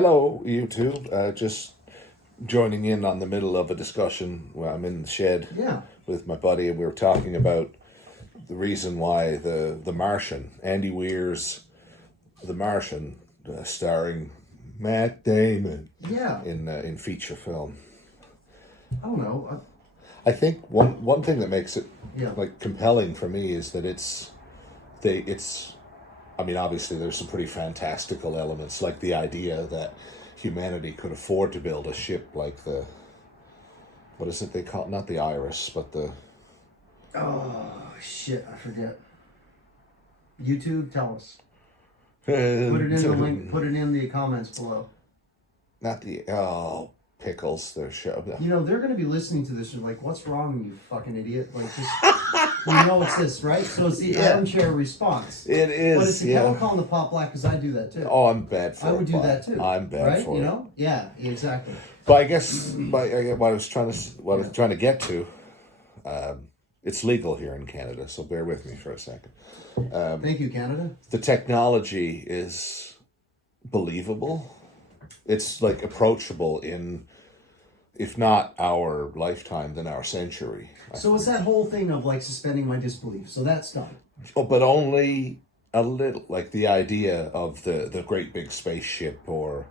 Hello, YouTube. Just joining in on the middle of a discussion. Well, I'm in the shed Yeah. with my buddy, and we were talking about the reason why the Martian, Andy Weir's The Martian, starring Matt Damon Yeah. in feature film. I don't know. I think one thing that makes it Yeah. like compelling for me is that I mean, obviously there's some pretty fantastical elements, like the idea that humanity could afford to build a ship like what is it they call it? Not the Iris, but the Oh, shit. I forget. YouTube, tell us. put Put it in the link. Put it in the comments below. Not the pickles. Their show. You know, they're going to be listening to this and like, what's wrong, you fucking idiot? Like, just, you know it's this, right? So it's the Yeah. armchair response. It is. But it's the yeah. kettle calling the pot black because I do that too. Oh, I'm bad for it. I would do but that too. I'm bad right? for You it. know? Yeah, exactly. But I guess what I was trying to get to, it's legal here in Canada, so bear with me for a second. Thank you, Canada. The technology is believable. It's like approachable in, if not our lifetime, then our century. So it's that whole thing of like suspending my disbelief. So that's done. Oh, but only a little. Like the idea of the great big spaceship, or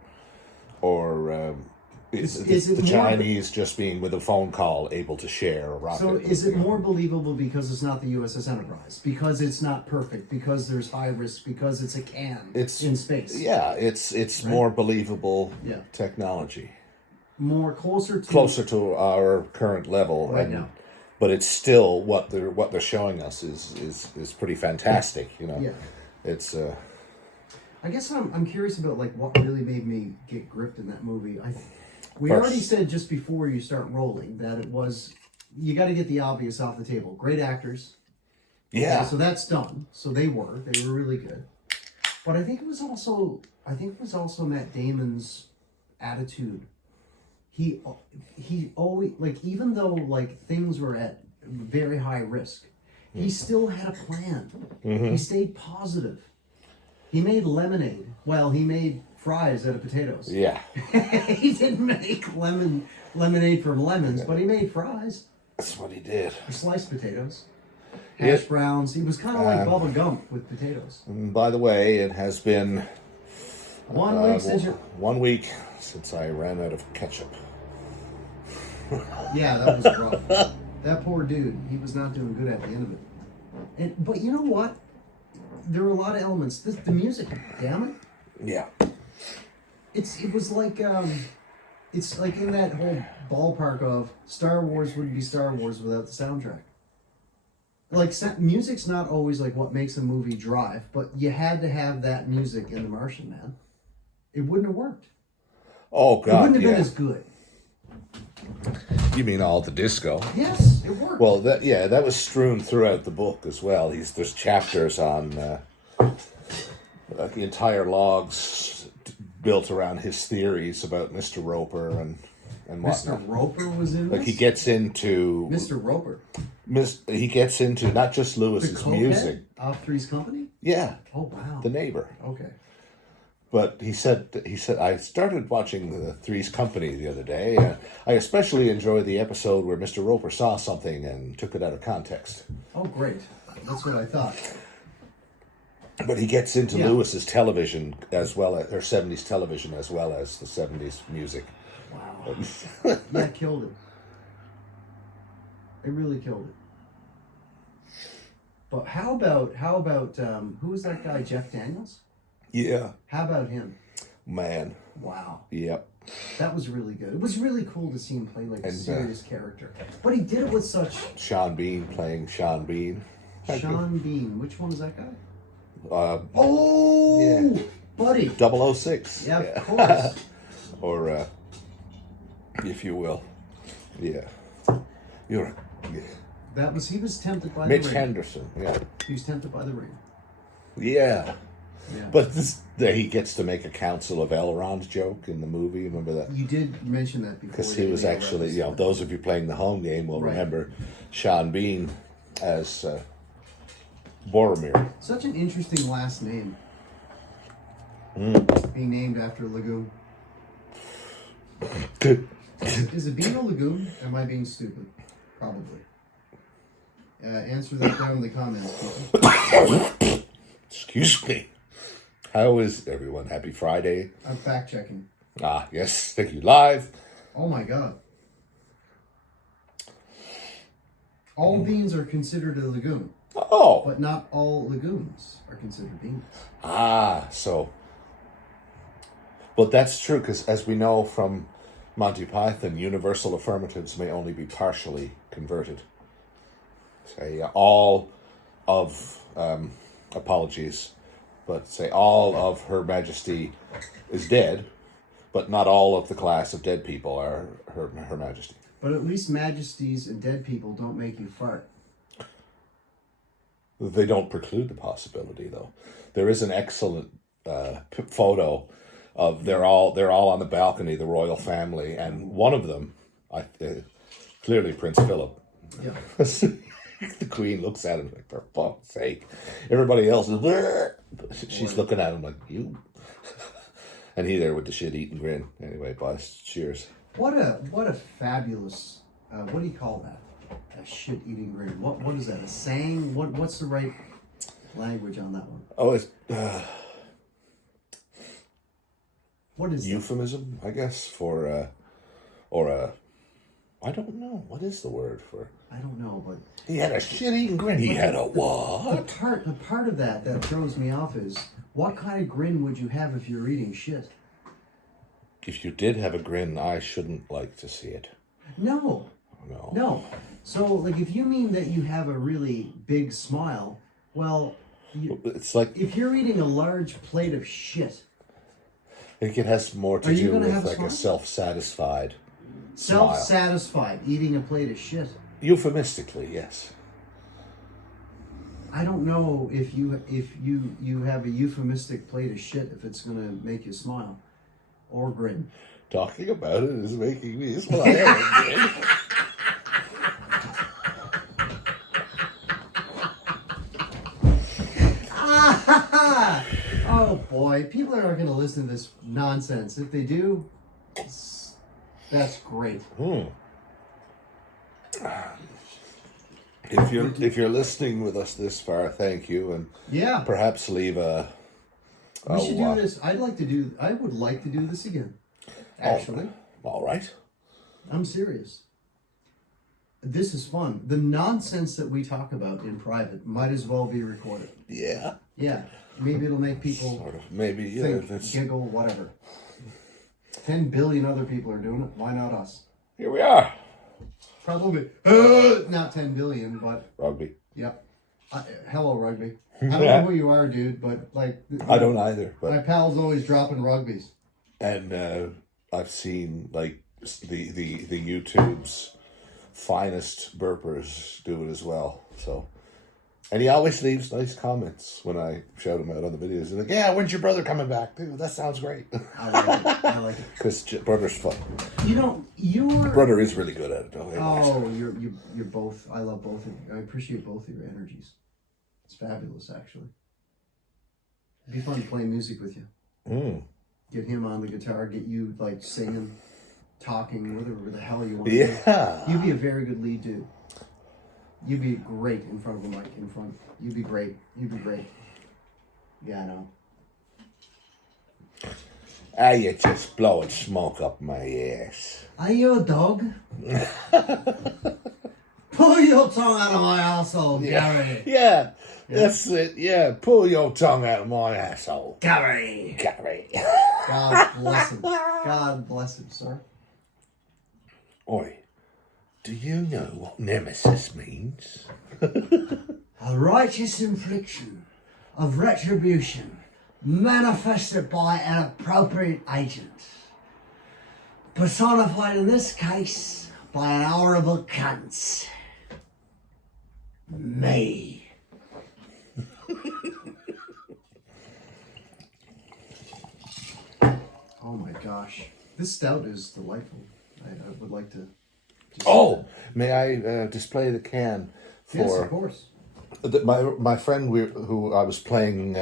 Is it the more- Chinese just being with a phone call able to share a rocket. So is it more believable because it's not the USS Enterprise? Because it's not perfect? Because there's high risk? Because it's a can in space? Yeah, it's more believable Yeah. technology. More closer To our current level Right now. But it's still what they're showing us is pretty fantastic, you know. Yeah. It's I guess I'm curious about like what really made me get gripped in that movie. We First. already said just before you start rolling that it was, you got to get the obvious off the table. Great actors. yeah. So that's done. So they were really good. But I think it was also Matt Damon's attitude. He always, like, even though like things were at very high risk, he still had a plan. He stayed positive. He made lemonade. Well, he made fries out of potatoes. Yeah. He didn't make lemonade from lemons, but he made fries. That's what he did. Or sliced potatoes. Yeah. Hash browns. He was kind of like Bubba Gump with potatoes. And by the way, it has been 1 week since you... 1 week since I ran out of ketchup. Yeah, that was rough. That poor dude. He was not doing good at the end of it. But you know what? There were a lot of elements. The music, damn it. Yeah. It was like it's like in that whole ballpark of Star Wars wouldn't be Star Wars without the soundtrack. Like music's not always like what makes a movie drive, but you had to have that music in The Martian, man. It wouldn't have worked. Oh God. It wouldn't have yeah. been as good. You mean all the disco? Yes, it worked. Well, that was strewn throughout the book as well. There's chapters on the entire logs built around his theories about Mr. Roper and whatnot. Mr. Roper was in this? Like he gets into Mr. Roper. he gets into not just The Lewis's cokehead music. of Three's Company? Yeah, Oh, wow. the neighbor. Okay. But he said I started watching the Three's Company the other day. I especially enjoyed the episode where Mr. Roper saw something and took it out of context. Oh, great. That's what I thought. But he gets into Yeah. Lewis's television as well as, or 70s television as well as the 70s music. Wow. Yeah, it killed it. It really killed it. But how about who was that guy, Jeff Daniels? Yeah, How about him? man. Wow. Yep. That was really good. It was really cool to see him play like a And, serious character. But he did it with such... Sean Bean playing Sean Bean. Sean Bean. Which one is that guy? Uh, Oh! Yeah. Buddy. 006. Yeah, of course. Or, if you will. Yeah. You're He was tempted by Mitch the ring. Henderson. Yeah. He was tempted by the ring. Yeah. Yeah. But he gets to make a Council of Elrond joke in the movie. Remember that? You did mention that before. Because he was actually, those of you playing the home game will Right. remember Sean Bean as Boromir. Such an interesting last name. Being named after a lagoon. Good. Is a bean a legume? Am I being stupid? Probably. Answer that down in the comments, people. Excuse me. How is everyone? Happy Friday. I'm fact checking. Ah, yes. Thank you. Live. Oh my god. All beans are considered a legume, Oh. but not all legumes are considered beans. Ah, so. But that's true, because as we know from Monty Python, universal affirmatives may only be partially converted. Say all of, apologies, but say all of Her Majesty is dead, but not all of the class of dead people are Her Majesty. But at least majesties and dead people don't make you fart. They don't preclude the possibility, though. There is an excellent photo of they're all on the balcony, the royal family, and one of them, clearly Prince Philip. Yeah. The Queen looks at him like, for fuck's sake. Everybody else is, she's looking at him like, you. And he there with the shit-eating grin. Anyway, boys, cheers. What a fabulous, what do you call that? A shit-eating grin. What is that? A saying? What's the right language on that one? Oh, it's What is euphemism, I guess, for I don't know. What is the word for? I don't know, but He had a shit-eating grin. He had a what? the part of that throws me off is, what kind of grin would you have if you're eating shit? If you did have a grin, I shouldn't like to see it. No. No. No. So, like, if you mean that you have a really big smile, well, It's like, if you're eating a large plate of shit, I think it has more to Are you do gonna with have a like smile? a self-satisfied self-satisfied, eating a plate of shit. Euphemistically, yes. I don't know if you have a euphemistic plate of shit, if it's gonna make you smile or grin. Talking about it is making me smile. Oh boy, people are not gonna listen to this nonsense. If they do, that's great. If you're listening with us this far, thank you, and Yeah, perhaps leave a. we should do this. I would like to do this again. Actually, All right. I'm serious. This is fun. The nonsense that we talk about in private might as well be recorded. Yeah. Yeah, maybe it'll make people Sort of. Maybe. Yeah. think, That's, giggle, whatever. 10 billion other people are doing it. Why not us? here we are. Probably not 10 billion, but Rugby. yep. Hello, rugby. I don't know who you are, dude, but like I don't either, but my pal's always dropping rugbies. and I've seen like the YouTube's finest burpers do it as well. So, and he always leaves nice comments when I shout him out on the videos. He's like, "Yeah, when's your brother coming back? Dude, that sounds great." I like it. I like it. Because brother's fun. You're Brother is really good at it, though. oh, you're both. I love both of you. I appreciate both of your energies. It's fabulous, actually. It'd be fun to play music with you. Get him on the guitar. Get you like singing, talking, whatever the hell you want. To Yeah. do. You'd be a very good lead dude. You'd be great in front of a mic. You'd be great. You'd be great. Yeah, I know. Ah, you're just blowing smoke up my ass. Are you a dog? Pull your tongue out of my asshole, Gary. Yeah, that's it. Yeah, pull your tongue out of my asshole, Gary. Gary. God bless him. God bless him, sir. Oi, do you know what nemesis means? A righteous infliction of retribution manifested by an appropriate agent. Personified in this case by an honorable cunt. Me. Oh my gosh. This stout is delightful. I would like to. Oh, may I display the can for Yes, of course. my friend who I was playing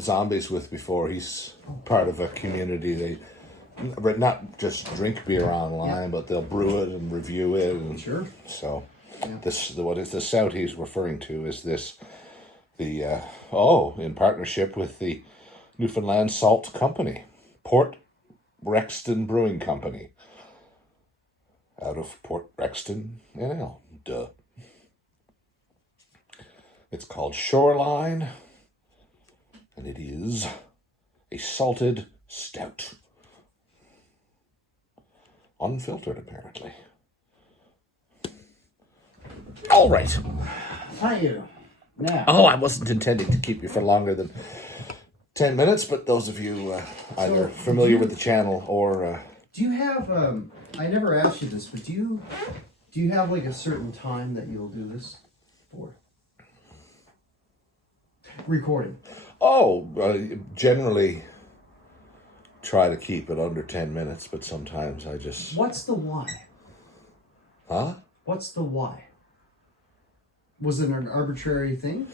zombies with before? He's part of a community. but not just drink beer online, but they'll brew it and review it. And Sure. So, Yeah. what is the stout he's referring to is this, in partnership with the Newfoundland Salt Company, Port Rexton Brewing Company, out of Port Rexton, NL. Duh. It's called Shoreline, and it is a salted stout. Unfiltered, apparently. All right. Hi, now. Oh, I wasn't intending to keep you for longer than 10 minutes, but those of you either familiar with the channel or... Do you have, I never asked you this, but do you have like a certain time that you'll do this for? Recording. Generally try to keep it under 10 minutes, but sometimes I just... What's the why? Huh? What's the why? Was it an arbitrary thing?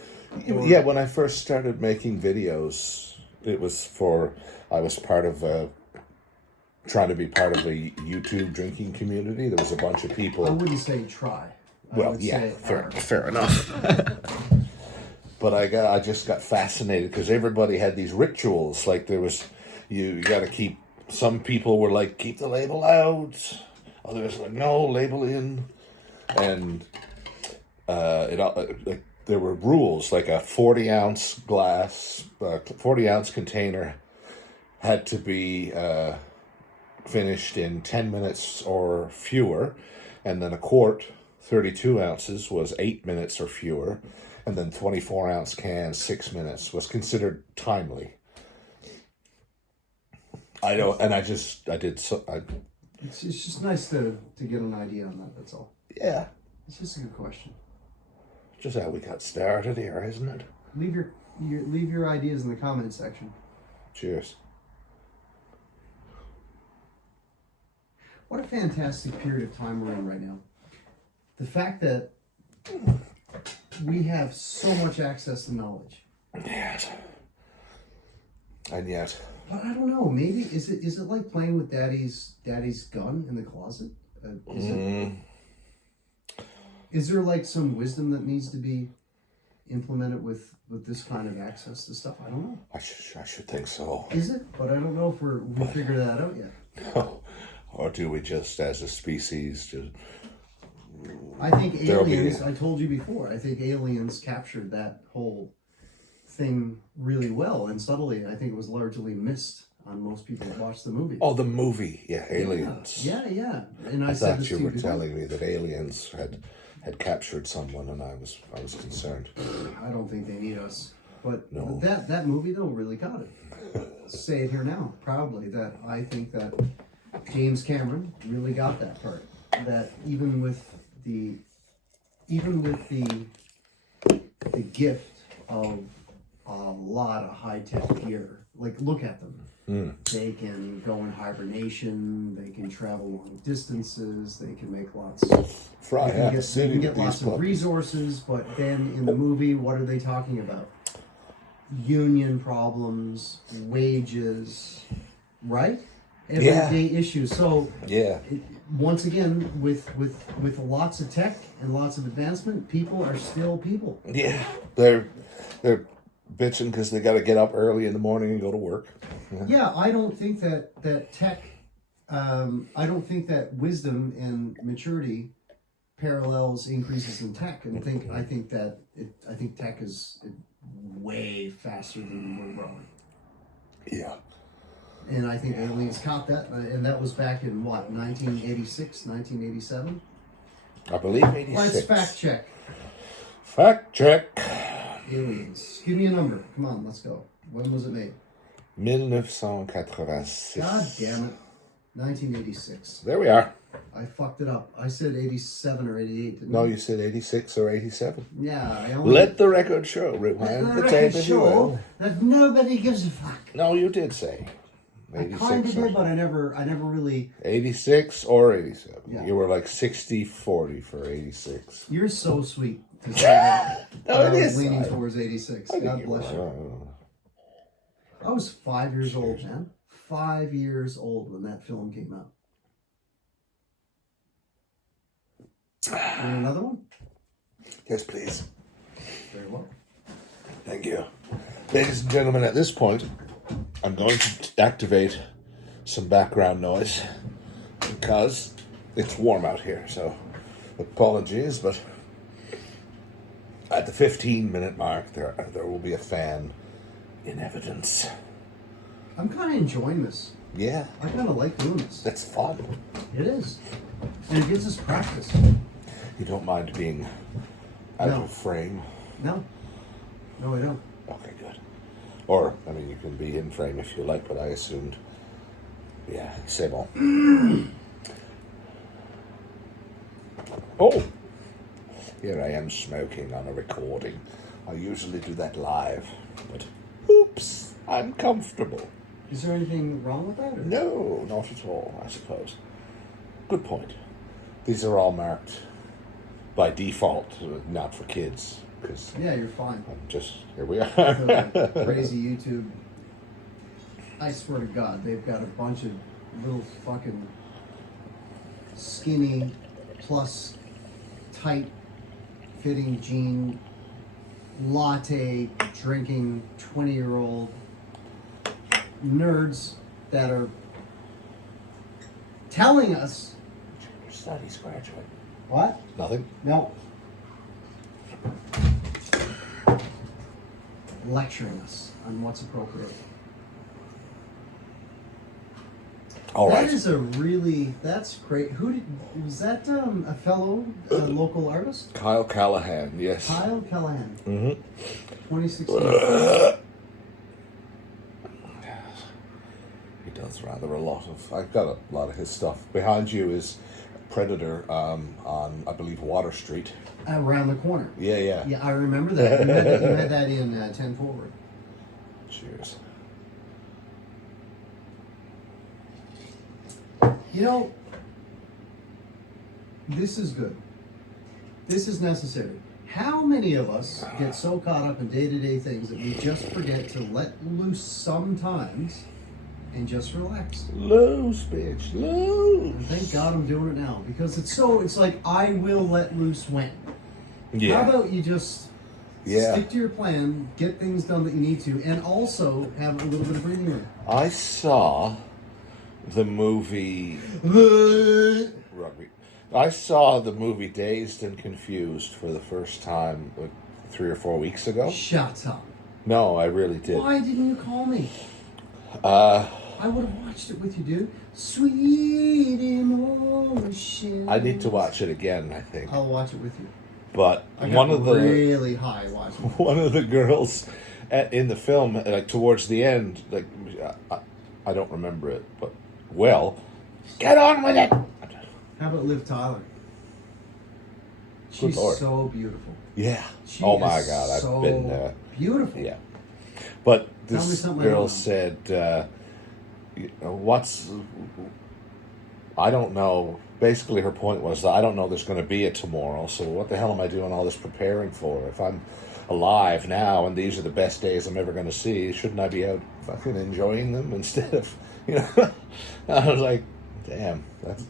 Or- Yeah, when I first started making videos, it was I was part of trying to be part of a YouTube drinking community. There was a bunch of people. I wouldn't say try. I Well, would yeah, say fair enough. But I just got fascinated because everybody had these rituals. Like there was, you got to keep. Some people were like, keep the label out. Others were like, no, label in. And there were rules, like a 40-ounce glass, 40-ounce container had to be finished in 10 minutes or fewer, and then a quart, 32 ounces, was 8 minutes or fewer, and then 24-ounce cans, 6 minutes, was considered timely. I know, and It's just nice to get an idea on that, that's all. Yeah, It's just a good question. just how we got started here, isn't it? Leave your ideas in the comment section. Cheers. What a fantastic period of time we're in right now. The fact that we have so much access to knowledge. Yes. And yet, But I don't know. Maybe is it like playing with daddy's gun in the closet? Is there like some wisdom that needs to be implemented with this kind of access to stuff? I don't know. I should think so. Is it? But I don't know if we figured that out yet. Or do we just, as a species, just... I think There'll be- aliens, I told you before, I think aliens captured that whole thing really well and subtly. I think it was largely missed on most people that watched the movie. Oh, the movie, yeah, Aliens. Yeah. And I I said thought this you to were before. telling me that aliens had captured someone, and I was concerned. I don't think they need us. But No. that movie though really got it. Say it here now, proudly, that I think that James Cameron really got that part. That even with the gift of a lot of high tech gear, like look at them. They can go in hibernation. They can travel long distances. They can make lots. Fry, They can get lots of resources, but then in the movie, what are they talking about? Union problems, wages, right? Everyday issues. So Yeah. once again, with lots of tech and lots of advancement, people are still people. Yeah. They're bitching because they got to get up early in the morning and go to work. Yeah, I don't think that tech. I don't think that wisdom and maturity parallels increases in tech, and I think tech is way faster than we're growing. Yeah. And I think aliens caught that, and that was back in what, 1986, 1987? I believe 86. Let's fact check. Fact check. Aliens. Give me a number. Come on, let's go. When was it made? 1986. God damn it. 1986. There we are. I fucked it up. I said 87 or 88, didn't I? No, you said 86 or 87. Yeah, I only... Let the record show. Rewind the tape if you will. that nobody gives a fuck. No, you did say. I kind of 86 did, but I never really... 86 or 87. Yeah. You were like 60-40 for 86. You're so sweet to say that. No, I it was is. leaning towards 86. I think God you bless were. you. I was 5 years old, man. 5 years old when that film came out. Want another one? Yes, please. Very well. Thank you. Ladies and gentlemen, at this point, I'm going to activate some background noise because it's warm out here, so apologies, but at the 15-minute mark, there will be a fan in evidence. I'm kind of enjoying this. Yeah, I kind of like doing this. that's fun. It is. And it gives us practice. You don't mind being out No. of frame? No. No, I don't. Okay, good. Or, I mean, you can be in frame if you like, but I assumed, yeah, c'est bon. Oh! Here I am smoking on a recording. I usually do that live, but oops, I'm comfortable. Is there anything wrong with that? Or? No, not at all, I suppose. Good point. These are all marked by default, not for kids, because Yeah, you're fine. I'm just, here we are. The crazy YouTube. I swear to God, they've got a bunch of little fucking skinny plus tight fitting jean latte drinking 20-year-old nerds that are telling us Studies graduate. what? Nothing? No. Lecturing us on what's appropriate. All right. That is that's great. Was that a fellow local artist? Kyle Callahan, yes. Kyle Callahan, Mm-hmm. 2016. He does rather a lot of. I've got a lot of his stuff. Behind you is Predator on, I believe, Water Street. Around the corner. Yeah, yeah. Yeah, I remember that. You had that in 10 Forward. Cheers. You know, this is good. This is necessary. How many of us get so caught up in day-to-day things that we just forget to let loose sometimes and just relax? Loose, bitch, loose. And thank God I'm doing it now because it's like I will let loose when. Yeah. How about you just Yeah. stick to your plan, get things done that you need to, and also have a little bit of breathing room. I saw the movie Rugby. I saw the movie Dazed and Confused for the first time 3 or 4 weeks ago. Shut up. No, I really did. Why didn't you call me? Uh, I would have watched it with you, dude. Sweet emotion. I need to watch it again, I think. I'll watch it with you. But I got one of the really high watching. one of the girls in the film, like towards the end, like I don't remember it, but well, get on with it. How about Liv Tyler? Good She's Lord. so beautiful. Yeah. She Oh my is God, so I've been there. beautiful. Yeah. But Tell me this something I don't girl know. said, I don't know. Basically, her point was, I don't know there's going to be a tomorrow, so what the hell am I doing all this preparing for? If I'm alive now and these are the best days I'm ever going to see, shouldn't I be out fucking enjoying them instead of, I was like, damn, that's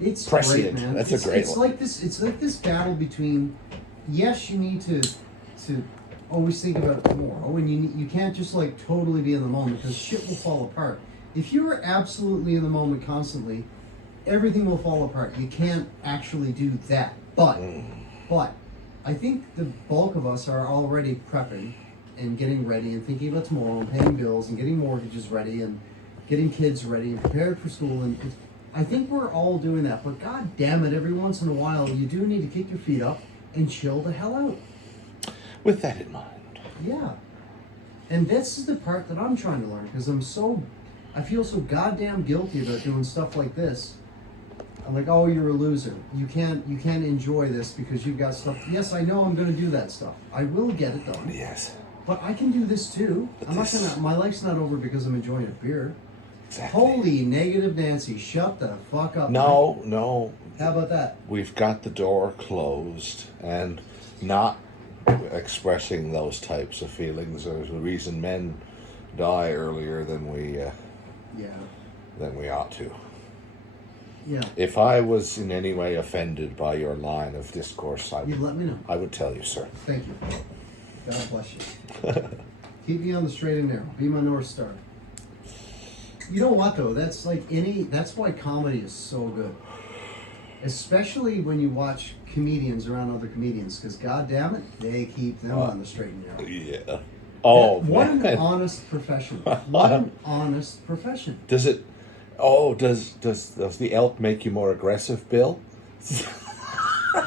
It's prescient. great, man. That's it's, a great it's one. like this. It's like this battle between. Yes, you need to always think about tomorrow, and you can't just like totally be in the moment because shit will fall apart. If you're absolutely in the moment constantly, everything will fall apart. You can't actually do that. But I think the bulk of us are already prepping and getting ready and thinking about tomorrow and paying bills and getting mortgages ready and getting kids ready and prepared for school. And I think we're all doing that. But God damn it, every once in a while, you do need to kick your feet up and chill the hell out. With that in mind. Yeah. And this is the part that I'm trying to learn because I feel so goddamn guilty about doing stuff like this. I'm like, oh, you're a loser. You can't enjoy this because you've got stuff. Yes, I know I'm going to do that stuff. I will get it done. Yes. But I can do this too. But I'm not this- gonna. My life's not over because I'm enjoying a beer. Exactly. Holy negative Nancy, shut the fuck up. No. How about that? We've got the door closed and not expressing those types of feelings are the reason men die earlier than we Yeah. than we ought to. Yeah. If I was in any way offended by your line of discourse, You'd let me know. I would tell you, sir. Thank you. God bless you. Keep me on the straight and narrow. Be my North Star. You know what though? That's why comedy is so good. Especially when you watch comedians around other comedians, because god damn it, they keep them on the straight and narrow. Yeah. Oh, What an man. honest profession. What an honest profession. Does it? Oh, does the elk make you more aggressive, Bill?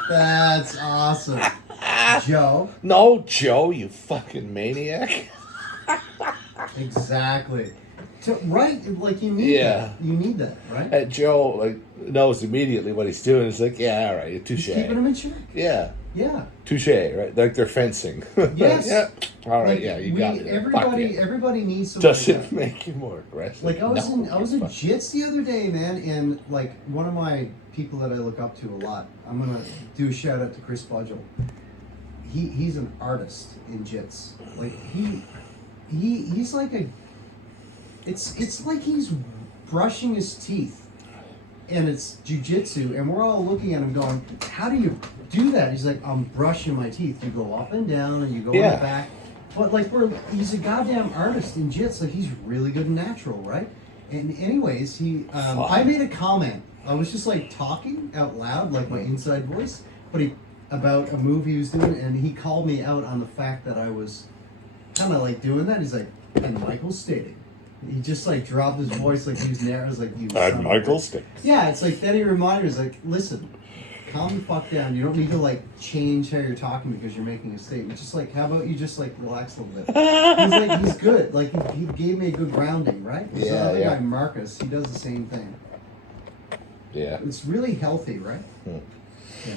That's awesome. Joe. No, Joe, you fucking maniac. Exactly. Right, like you need Yeah. that. You need that, right? Joe knows immediately what he's doing. He's like, yeah, all right, touche. He's keeping them in check. Yeah, Yeah. touche. Right, like they're fencing. Yes. Yeah. All right. Like, Yeah, you got it. Everybody needs some. Does like it that. make you more aggressive? Like I was No, in fuck. Jits the other day, man, and like one of my people that I look up to a lot. I'm gonna do a shout out to Chris Budgel. He's an artist in Jits. Like he's like a. It's like he's brushing his teeth, and it's jujitsu, and we're all looking at him going, "How do you do that?" He's like, "I'm brushing my teeth." You go up and down, and you go in Yeah. the back. But like he's a goddamn artist in Jits. Like he's really good and natural, right? And anyways, I made a comment. I was just like talking out loud, like my inside voice, about a move he was doing, and he called me out on the fact that I was kind of like doing that. He's like, and Michael's stating. He just like dropped his voice like he was narrow. Like you. And Michael Stick. Yeah, it's like then he reminded me. He's like, listen, calm the fuck down. You don't need to like change how you're talking because you're making a statement. Just like, how about you just like relax a little bit? He's like, he's good. Like he gave me a good grounding, right? Yeah, So the other yeah. guy, Marcus, he does the same thing. Yeah. It's really healthy, right? Hmm. Yeah.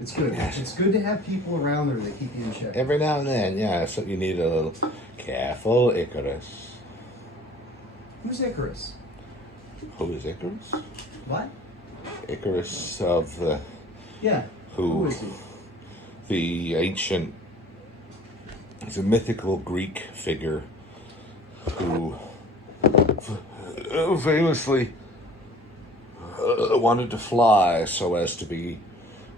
It's good. It's good to have people around there that keep you in check. Every now and then, yeah. So you need a little careful, Icarus. Who's Icarus? Who is Icarus? What? Icarus of the Yeah. Who? Is he? the ancient. He's a mythical Greek figure who famously wanted to fly so as to be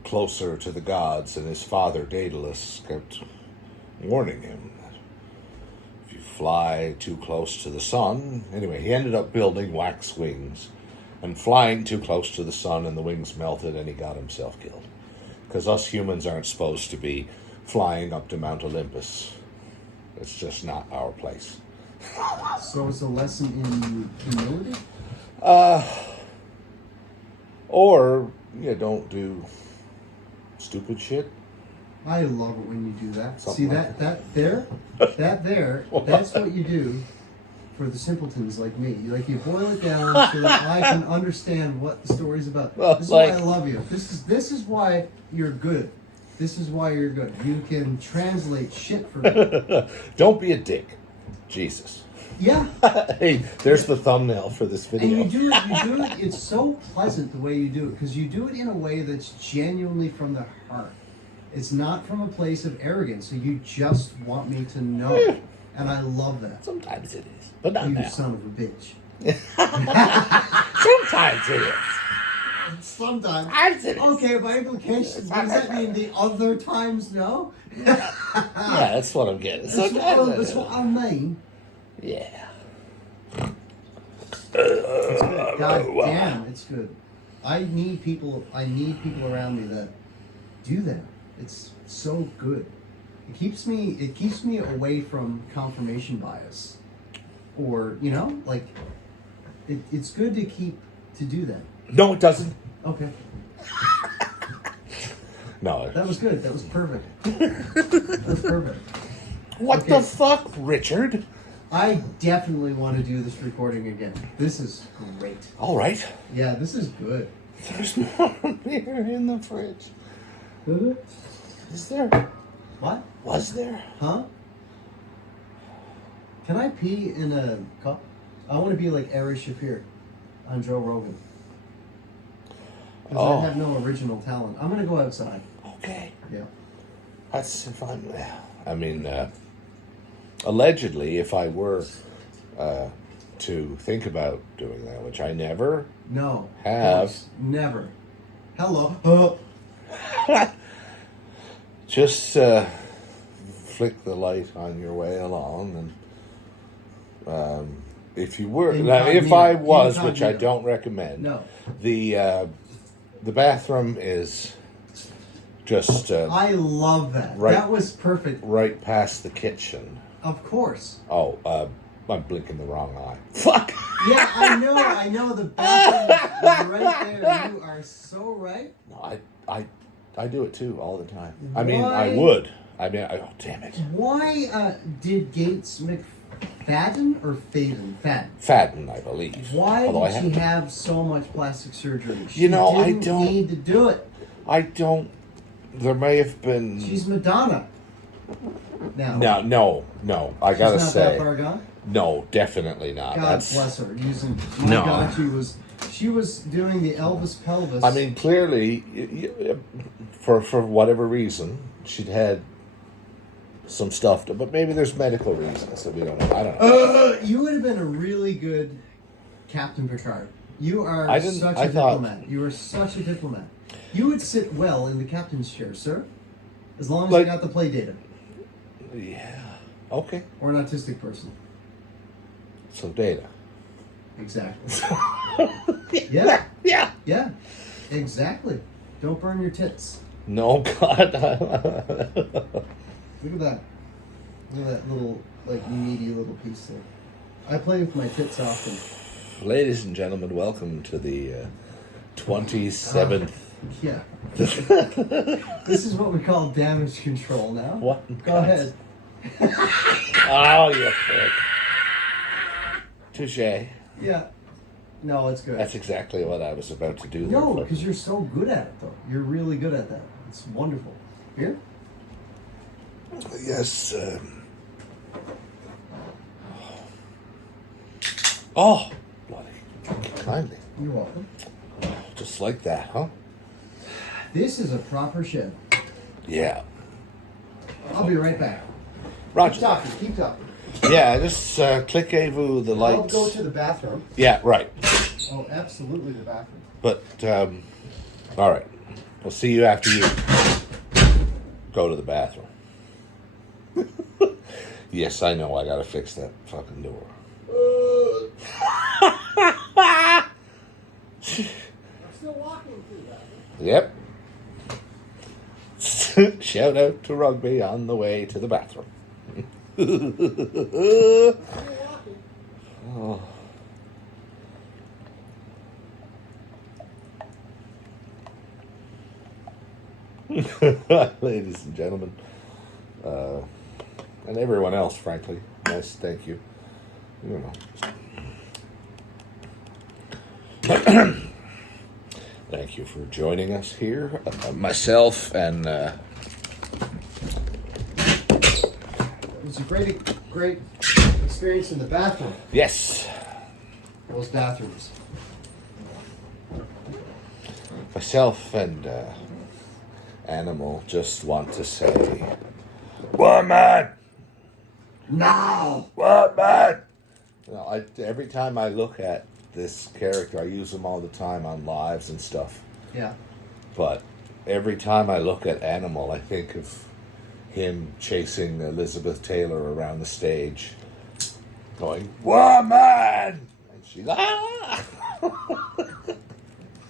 closer to the gods, and his father Daedalus kept warning him that if you fly too close to the sun. Anyway, he ended up building wax wings and flying too close to the sun, and the wings melted, and he got himself killed. Because us humans aren't supposed to be flying up to Mount Olympus. It's just not our place. So it's a lesson in humility? Or you don't do stupid shit. I love it when you do that. Something See like that's what you do for the simpletons like me. You boil it down so that I can understand what the story's about. Well, this is why I love you. This is why you're good. This is why you're good. You can translate shit for me. Don't be a dick. Jesus. Yeah. Hey, there's the thumbnail for this video. And you do it, it's so pleasant the way you do it, because you do it in a way that's genuinely from the heart. It's not from a place of arrogance, so you just want me to know. And I love that. Sometimes it is, but not You now. son of a bitch. Sometimes it is. Sometimes. Sometimes it is. Okay, by implication, does that mean the other times no? Yeah, that's what I'm getting. That's what I mean. Yeah. It's good. God damn, it's good. I need people around me that do that. It's so good. It keeps me away from confirmation bias. Or, it's good to do that. No, it doesn't. Okay. No. That was good. That was perfect. That was perfect. What Okay. the fuck, Richard? I definitely want to do this recording again. This is great. All right. Yeah, this is good. There's more beer in the fridge. Is there? What? Was there? Huh? Can I pee in a cup? I want to be like Ari Shafir on Joe Rogan. Because Oh. I have no original talent. I'm going to go outside. Okay. Yeah. That's fun. I mean, allegedly, if I were to think about doing that, which I never No. have. Yes, never. Hello. Just flick the light on your way along, and if you were now, if I was, which I Incognito. don't recommend, No. the bathroom is just I love that. Right. That was perfect. right past the kitchen. Of course. Oh, I'm blinking the wrong eye. Fuck. Yeah, I know the bathroom right there. You are so right. No, I do it too all the time. I mean, I Why- would. I mean, oh damn it. Why did Gates McFadden or Faden? Fadden. Fadden, I believe. Why Although did I she haven't- have so much plastic surgery? She You know, I didn't don't- need to do it. I don't. There may have been. She's Madonna. Now. No. I She's gotta not say, that far gone. no, definitely not. God That's. bless her. Using my No. God, she was doing the Elvis pelvis. I mean, clearly, for whatever reason, she'd had some stuff, but maybe there's medical reasons that we don't know. I don't know. You would have been a really good Captain Picard. You are I didn't- such I a thought- diplomat. You are such a diplomat. You would sit well in the captain's chair, sir, as long as Like- you got the play data Yeah. Okay. or an autistic person. So data. Exactly. Yeah, Yeah. yeah, exactly. Don't burn your tits. No, God. Look at that. Look at that little, like, meaty little piece there. I play with my tits often. Ladies and gentlemen, welcome to the 27th. Yeah. This is what we call damage control now. What? Go ahead. Oh, you prick. Touche. Yeah. No, it's good. That's exactly what I was about to do. there, No, but- because you're so good at it, though. You're really good at that. It's wonderful. Here? Yes. Oh, bloody kindly. You're welcome. Just like that, huh? This is a proper shed. Yeah. I'll be right back. Keep Roger. talking. Keep talking. Yeah, just clickez-vous the I'll lights. go to the bathroom. Yeah, right. Oh, absolutely the bathroom. But, all right. We'll see you after you go to the bathroom. Yes, I know. I gotta fix that fucking door. I'm still walking through that. Yep. Shout out to Rugby on the way to the bathroom. Oh. Ladies and gentlemen, and everyone else, frankly, nice, thank you. You know. Thank you for joining us here. Myself and It was a great experience in the bathroom. yes, Those bathrooms. myself and Animal just want to say, woman, Now! woman. You know, every time I look at this character, I use him all the time on lives and stuff. Yeah. But every time I look at Animal, I think of him chasing Elizabeth Taylor around the stage, going, woman! And she's, ah!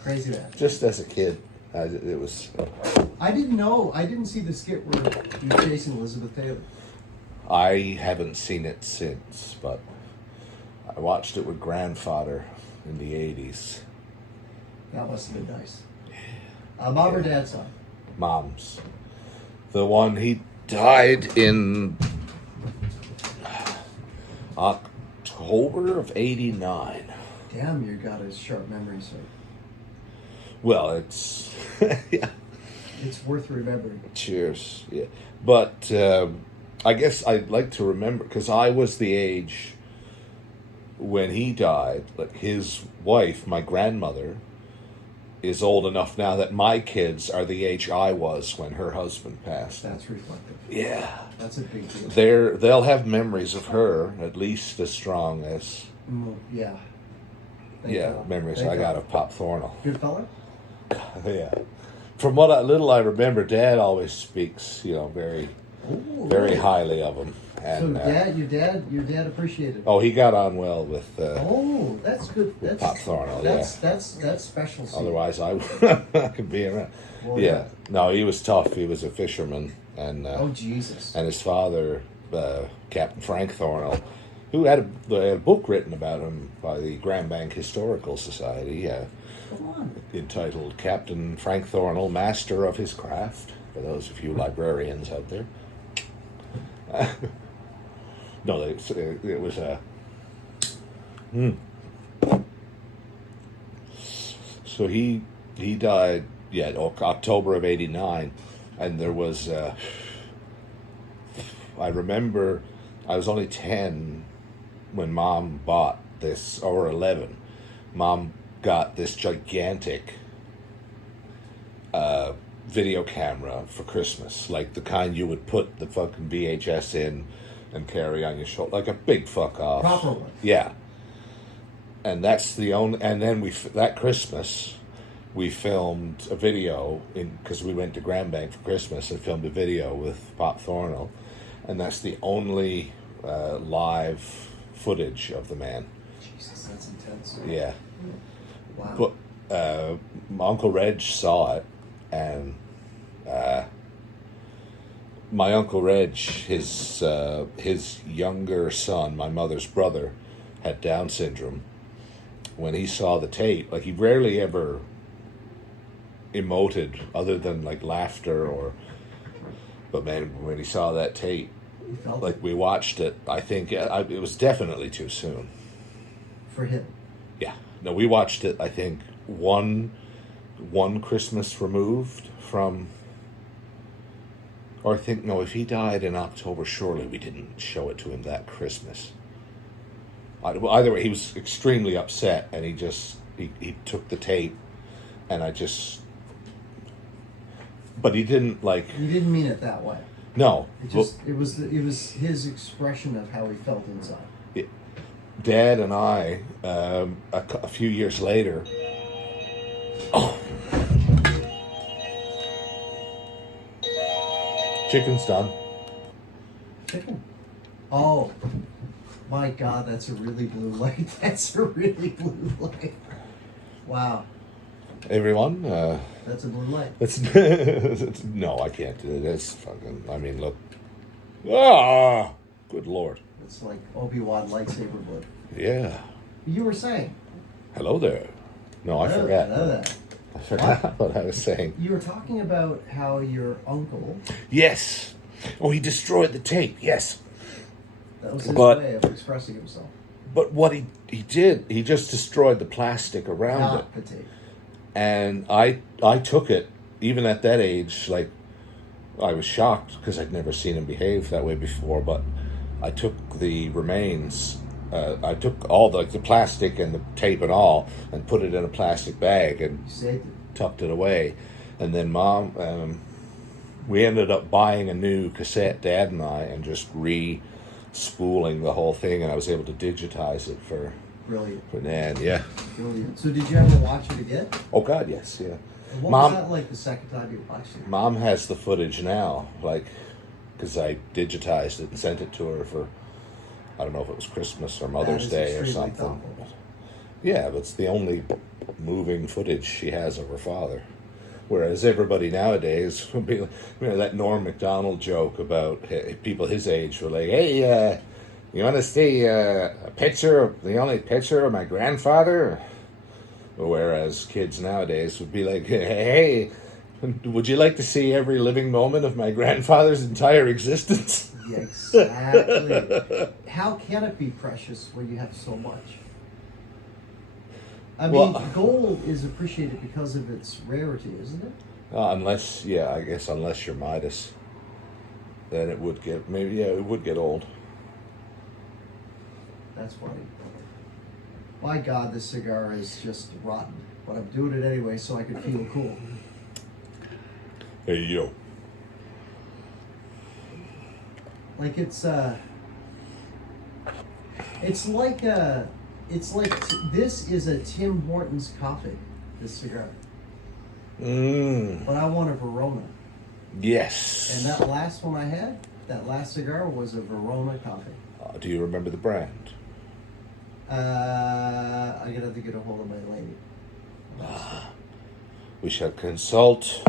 Crazy man. Just as a kid, it was... I didn't know. I didn't see the skit where you're chasing Elizabeth Taylor. I haven't seen it since, but I watched it with grandfather in the 80s. That must have been nice. Mom or dad son? Mom's. The one he died in October of 89. Damn, you got a sharp memory, sir. Well, it's... yeah. It's worth remembering. Cheers. Yeah. But I guess I'd like to remember, because I was the age when he died. Like his wife, my grandmother, is old enough now that my kids are the age I was when her husband passed. That's reflective. Yeah. That's a big deal. They'll have memories of her at least as strong as Yeah. Thank Yeah, God. memories Thank I got God. of Pop Thornell. Good fella? Yeah. From little I remember, Dad always speaks, very, Ooh, very really? highly of him. So And your dad appreciated. oh, he got on well with Oh, that's good. That's Pop Thornell. that's special. Seed. Otherwise, I could be around. Well, Yeah. No, he was tough. He was a fisherman, and Oh Jesus. and his father, Captain Frank Thornell, who had a book written about him by the Grand Bank Historical Society, Come on. entitled Captain Frank Thornell, Master of His Craft, for those of you librarians out there. No, it was a. So he died, October of '89, and there was. I remember, I was only 10 when Mom bought this, or 11. Mom got this gigantic video camera for Christmas, like the kind you would put the fucking VHS in and carry on your shoulder, like a big fuck off. Proper one. Yeah. And that's the only. And then that Christmas, we filmed a video because we went to Grand Bank for Christmas and filmed a video with Pop Thornell, and that's the only live footage of the man. Jesus, that's intense. Yeah. Wow. But my Uncle Reg saw it, and my Uncle Reg, his younger son, my mother's brother, had Down syndrome. When he saw the tape, like, he rarely ever emoted other than like laughter but man, when he saw that tape, You felt like, we watched it, I think it was definitely too soon. for him. Yeah. No, we watched it, I think, one Christmas removed from, or I think, no, if he died in October, surely we didn't show it to him that Christmas. Either way, he was extremely upset, and he took the tape, and but he didn't, like, You didn't mean it that way. no. It was his expression of how he felt inside. Dad and I, a few years later, chicken's done. Chicken. Oh, my God, that's a really blue light. That's a really blue light. Wow, Everyone, that's a blue light. no, I can't do it. That's fucking, I mean, look. Ah, good Lord. It's like Obi-Wan lightsaber blue. Yeah. You were saying. Hello there. No, I forgot. Hello. I forgot what I was saying. You were talking about how your uncle, Yes. Oh, he destroyed the tape. Yes. that was his But- way of expressing himself. But what he did, he just destroyed the plastic around it. Not the tape. And I took it, even at that age, like, I was shocked because I'd never seen him behave that way before, but I took the remains, I took all the plastic and the tape and all, and put it in a plastic bag and You saved it. tucked it away. And then Mom, we ended up buying a new cassette, Dad and I, and just spooling the whole thing, and I was able to digitize it for Brilliant. Nan. Yeah. Brilliant. So did you ever watch it again? Oh God, yes, yeah. And what Mom- was that like the second time you watched it? Mom has the footage now, like, because I digitized it and sent it to her for, I don't know if it was Christmas or Mother's That is Day or extremely something. thoughtful. Yeah, but it's the only moving footage she has of her father. Whereas everybody nowadays would be, that Norm Macdonald joke about people his age were like, hey, you want to see a picture, the only picture of my grandfather? Whereas kids nowadays would be like, hey, would you like to see every living moment of my grandfather's entire existence? Yeah, exactly. How can it be precious when you have so much? I mean, Well- gold is appreciated because of its rarity, isn't it? Unless you're Midas, then it would get, it would get old. That's funny. My God, this cigar is just rotten. But I'm doing it anyway so I can feel cool. Hey, yo. Like it's like It's like this is a Tim Hortons coffee. This cigar, Mmm. but I want a Verona. Yes. And that last one I had, that last cigar was a Verona coffee. Do you remember the brand? I'm gonna have to get a hold of my lady. We shall consult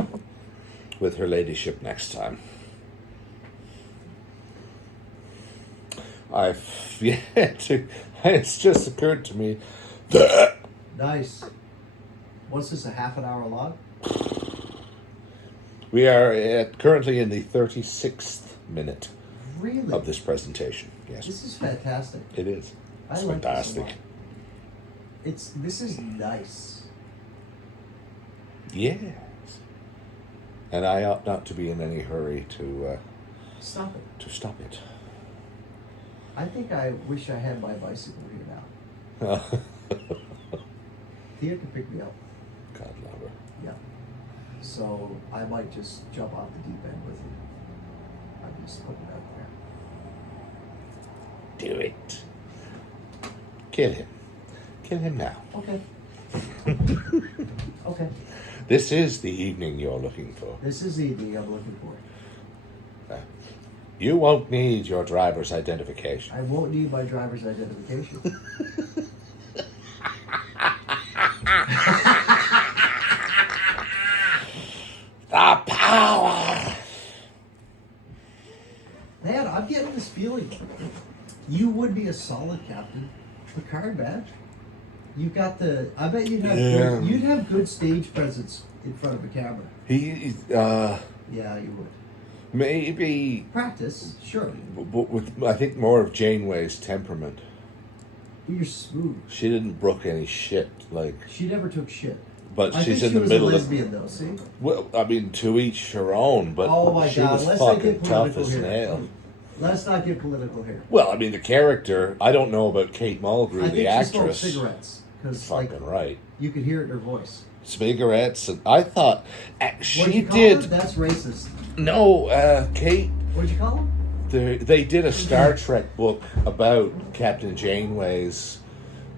with her ladyship next time. It's just occurred to me. Nice. What's this? A half an hour log? We are currently in the 36th minute Really? of this presentation. Yes, This is fantastic. it is. I It's like fantastic. This a lot. This is nice. Yes. And I ought not to be in any hurry Stop it. to stop it. I think I wish I had my bicycle here now. Thea can pick me up. God love her. Yeah. So I might just jump off the deep end with you. I'm just putting it out there. Do it. Kill him. Kill him now. Okay. Okay. This is the evening you're looking for. This is the evening I'm looking for. You won't need your driver's identification. I won't need my driver's identification. The power! Man, I'm getting this feeling. You would be a solid captain. Picard badge. You've got the. I bet you'd have. Yeah. You'd have good stage presence in front of a camera. Yeah, you would. Maybe, Practice, sure. but with, I think, more of Janeway's temperament. You're smooth. She didn't brook any shit, like, She never took shit. but I she's think in the she middle was a of. lesbian, though. See. Well, I mean, to each her own, but Oh my she God! was Let's not fucking get tough political as here. nails. Let's not get political here. Well, I mean, the character, I don't know about Kate Mulgrew, I the think she smoked actress. cigarettes because, like, Fucking right. you could hear it in her voice. Cigarettes, and I thought What'd she you call did. her? That's racist. No, Kate. What'd you call him? They did a Star Trek book about Captain Janeway's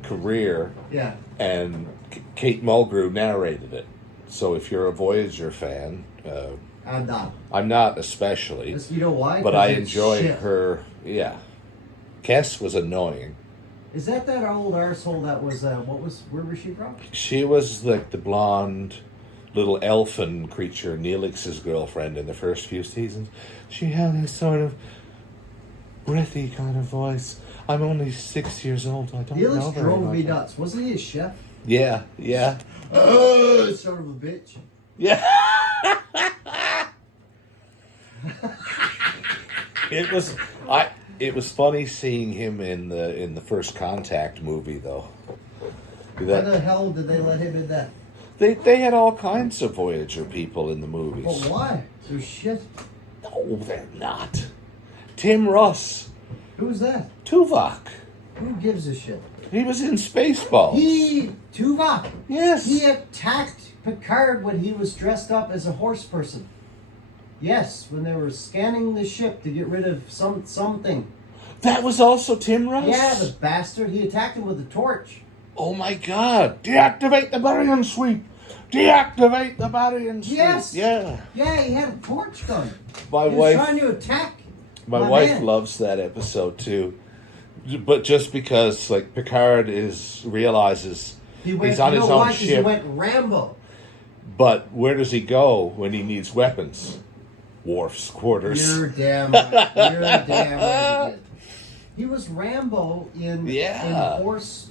career, Yeah. and Kate Mulgrew narrated it. So if you're a Voyager fan, I'm not. I'm not especially, Just- You know why? but 'Cause I it's enjoy shit. her. Yeah, Kess was annoying. Is that old arsehole that was, where was she from? She was like the blonde little elfin creature, Neelix's girlfriend in the first few seasons. She had this sort of breathy kind of voice. I'm only 6 years old. I don't know Felix very drove me much. nuts. Wasn't he a chef? Yeah. Son of a bitch. Yeah. It was funny seeing him in the First Contact movie though. Why That the hell did they let him in that? they had all kinds of Voyager people in the movies. But why? They're shit. No, they're not. Tim Russ, Who's that? Tuvok. Who gives a shit? He was in Spaceballs. Tuvok. Yes. He attacked Picard when he was dressed up as a horse person. Yes, when they were scanning the ship to get rid of something. That was also Tim Russ. Yeah, the bastard. He attacked him with a torch. Oh my God! Deactivate the Barian sweep. Deactivate the Barian sweep. Yes. Yeah. Yeah, he had a torch gun. My He was wife. trying to attack. My wife man. loves that episode too, but just because like Picard realizes He went, he's on you his know own why? 'Cause ship, he went Rambo. but where does he go when he needs weapons? Worf's quarters. You're damn right. You're damn right. He did. He was Rambo in Horse.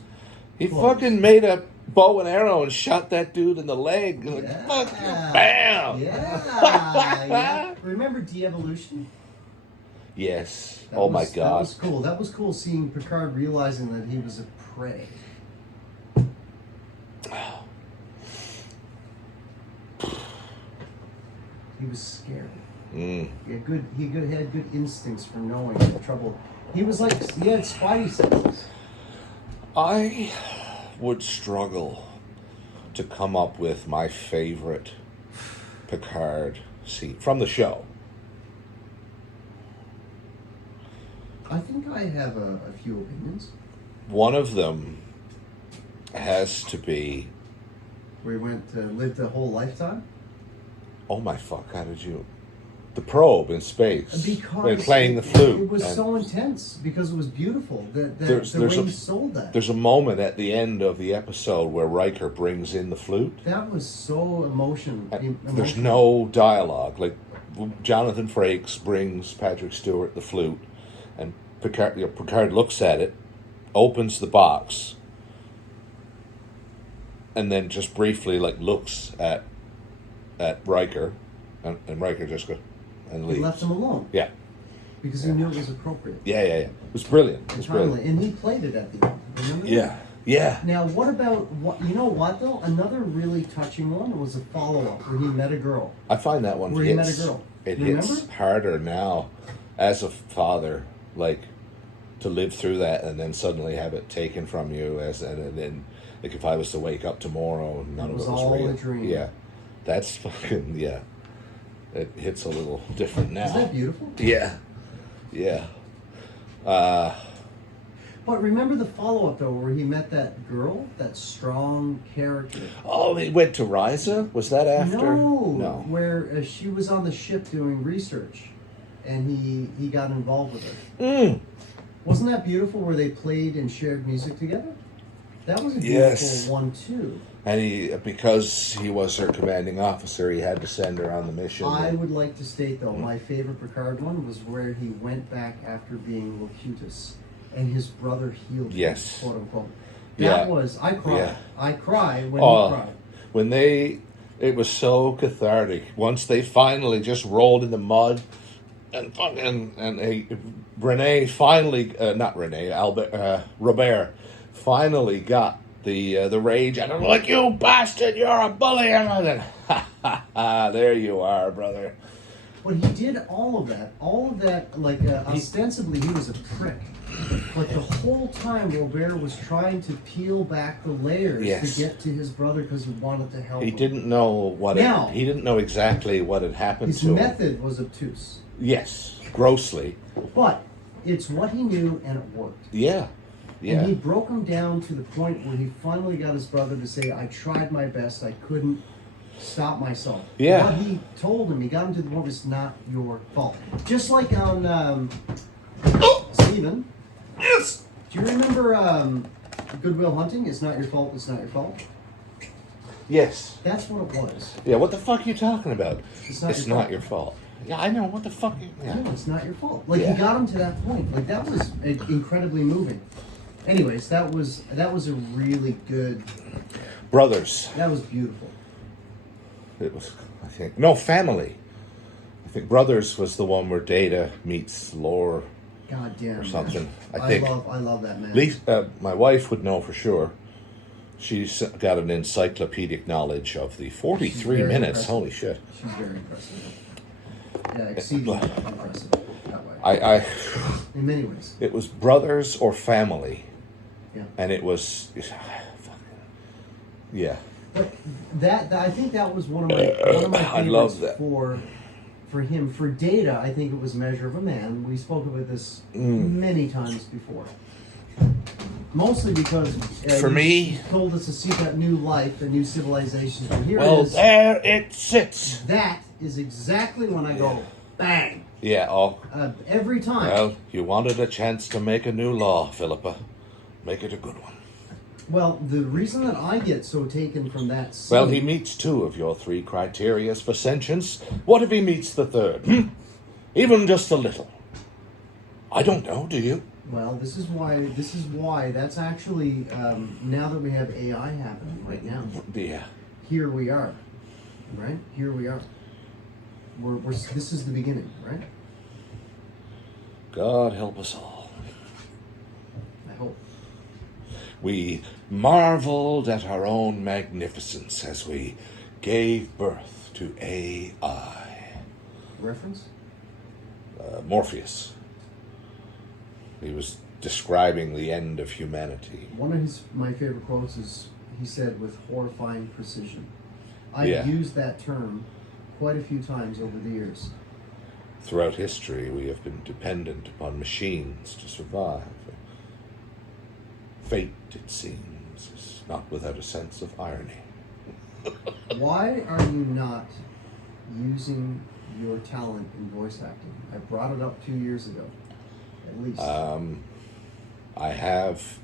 He clothes. fucking made a bow and arrow and shot that dude in the leg. Like, Yeah. fuck you, bam. Yeah. Remember De-Evolution? Yes. That Oh my was- That God. was cool. That was cool seeing Picard realizing that he was a prey. He was scared. Mm. He had good instincts for knowing the trouble. He was like, he had spidey senses. I would struggle to come up with my favorite Picard scene from the show. I think I have a few opinions. One of them has to be. Where he went to live the whole lifetime? Oh my fuck! How did you? The probe in space. Because They're playing the flute. It was and so intense because it was beautiful. The There's way a- he sold that. There's a moment at the end of the episode where Riker brings in the flute. That was so emotional. There's no dialogue. Like Jonathan Frakes brings Patrick Stewart the flute, and Picard looks at it, opens the box, and then just briefly looks at Riker, and Riker just goes and leaves. He left him alone Yeah, because he knew it was appropriate. yeah. It was brilliant. It was Timely. brilliant. And he played it at the end. Remember? Yeah. Now, what about what? You know what though? Another really touching one was a follow-up where he met a girl. I find that one Where he met a girl. It You hits remember? harder now, as a father, to live through that and then suddenly have it taken from you and then if I was to wake up tomorrow, none of it was all real. a dream. Yeah, that's fucking yeah. It hits a little different now. Isn't that beautiful? Yeah. But remember the follow-up though, where he met that girl, that strong character. Oh, he went to Risa? Was that after? No. Where she was on the ship doing research, and he got involved with her. Wasn't that beautiful? Where they played and shared music together. That was a beautiful Yes. one too. And because he was her commanding officer, he had to send her on the mission. I would like to state though, my favorite Picard one was where he went back after being Locutus, and his brother healed him, Yes. quote unquote. Yeah. That was I cried. Yeah. I cried when Oh, he cried. when it was so cathartic. Once they finally just rolled in the mud, Renee finally, not Renee, Robert finally got the rage, and I'm like, you bastard, you're a bully, and then, there you are, brother. But he did all of that, ostensibly he was a prick. But the whole time Robert was trying to peel back the layers Yes. to get to his brother because he wanted to help He him. didn't know he didn't know exactly what had happened His to him. method was obtuse. Yes, grossly. But it's what he knew and it worked. Yeah. And he broke him down to the point where he finally got his brother to say, I tried my best, I couldn't stop myself. Yeah. What he told him, he got him to the point, it's not your fault. Just like on Stephen. Yes. Do you remember Good Will Hunting? It's not your fault, it's not your fault. Yes. That's what it was. Yeah, what the fuck are you talking about? It's not your not fault. your fault. Yeah, I know. What the fuck? Yeah. No, it's not your fault. Like Yeah. he got him to that point. Like that was incredibly moving. Anyways, that was a really good. Brothers. That was beautiful. It was, I think. No, Family. I think Brothers was the one where Data meets Lore God damn. or something. Man. I think. I love that man. At least, my wife would know for sure. She's got an encyclopedic knowledge of the 43 very minutes. impressive. Holy shit. She's very impressive. Yeah, exceedingly impressive. That way. I In many ways. it was Brothers or Family, Yeah. and it was, yeah. But that I think that was one of my favorites I love that. for him. For Data, I think it was Measure of a Man. We spoke about this many times before. Mostly because For me- you told us to seek out new life and new civilizations. And here it Well, is. there it sits. That is exactly when I go bang Yeah. Oh, every time. well, you wanted a chance to make a new law, Philippa. Make it a good one. Well, the reason that I get so taken from that scene, Well, he meets 2 of your 3 criterias for sentience. What if he meets the 3rd? Even just a little. I don't know, do you? Well, this is why that's actually now that we have AI happening right now. Yeah. Here we are, right? Here we are. We're this is the beginning, right? God help us all. I hope. We marveled at our own magnificence as we gave birth to AI. Reference? Morpheus. He was describing the end of humanity. One of my favorite quotes is he said with horrifying precision. I've Yeah. used that term quite a few times over the years. Throughout history, we have been dependent upon machines to survive. Fate, it seems, is not without a sense of irony. Why are you not using your talent in voice acting? I brought it up 2 years ago, at least. I have,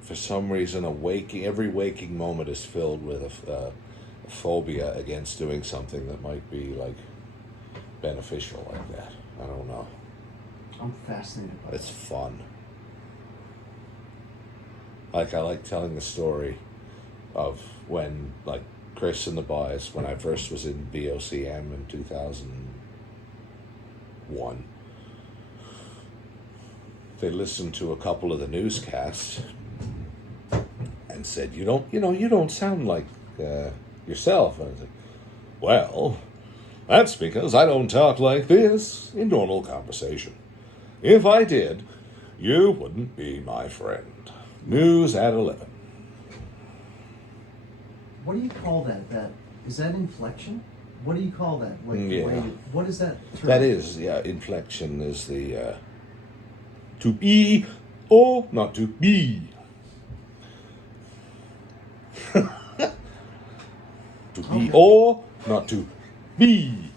for some reason, every waking moment is filled with a phobia against doing something that might be like beneficial like that. I don't know. I'm fascinated by It's fun. Like, I like telling the story of when, like, Chris and the boys, when I first was in VOCM in 2001, they listened to a couple of the newscasts and said, you don't sound like yourself. And I was like, well, that's because I don't talk like this in normal conversation. If I did, you wouldn't be my friend. News at 11. What do you call that? Is that inflection? What do you call that? Like, Yeah. What is that term? That is, yeah, inflection is the to be or not to be. To be Okay. or not to be.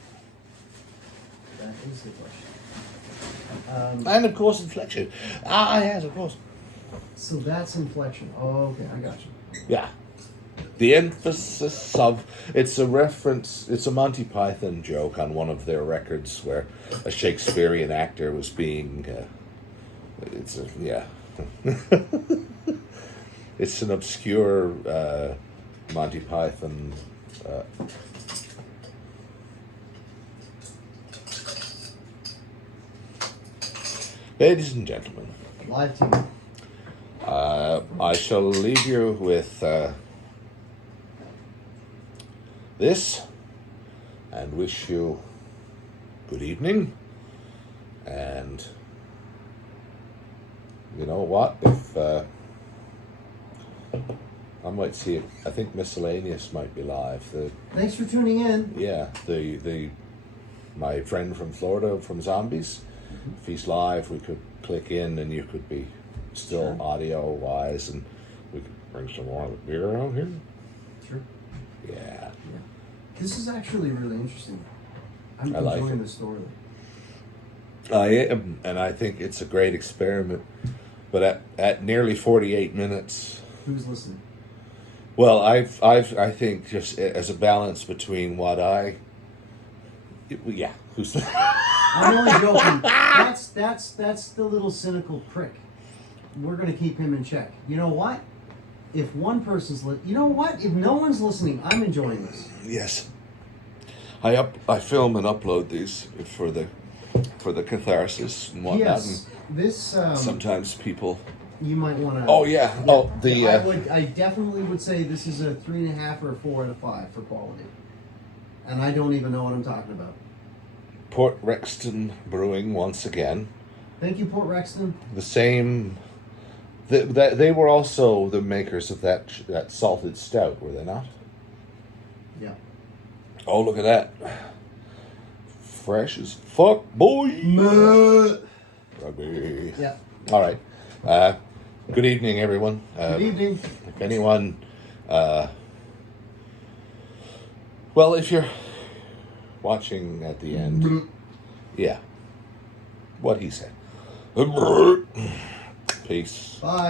That is the question. And of course, inflection. Ah, yes, of course. So that's inflection. Oh, okay, I got you. Yeah. The emphasis of it's a reference, it's a Monty Python joke on one of their records where a Shakespearean actor was being it's an obscure Monty Python ladies and gentlemen, Live TV. I shall leave you with this and wish you good evening. And you know what? If I might see it, I think Miscellaneous might be live. Thanks for tuning in. My friend from Florida from Zombies. If he's live, we could click in and you could be still Sure. audio wise, and we could bring some more beer out here. Sure. Yeah. Yeah. This is actually really interesting. I'm I like enjoying it. the story. I am, and I think it's a great experiment. But at nearly 48 minutes, Who's listening? well, I think just as a balance between who's I'm only joking. That's the little cynical prick. We're gonna keep him in check. You know what? If one person's you know what? If no one's listening, I'm enjoying this. Yes. I film and upload these for the catharsis and whatnot. Yes. This And sometimes people. you might want to. Oh yeah. Oh the. I definitely would say this is a 3.5 or a 4 out of 5 for quality. And I don't even know what I'm talking about. Port Rexton Brewing once again. Thank you, Port Rexton. The same. They were also the makers of that salted stout, were they not? Yeah. Oh, look at that. Fresh as fuck, boy. Rugby. Yeah. All right. Good evening, everyone. Good evening. If anyone, well, if you're watching at the end, yeah, what he said. Peace. Bye.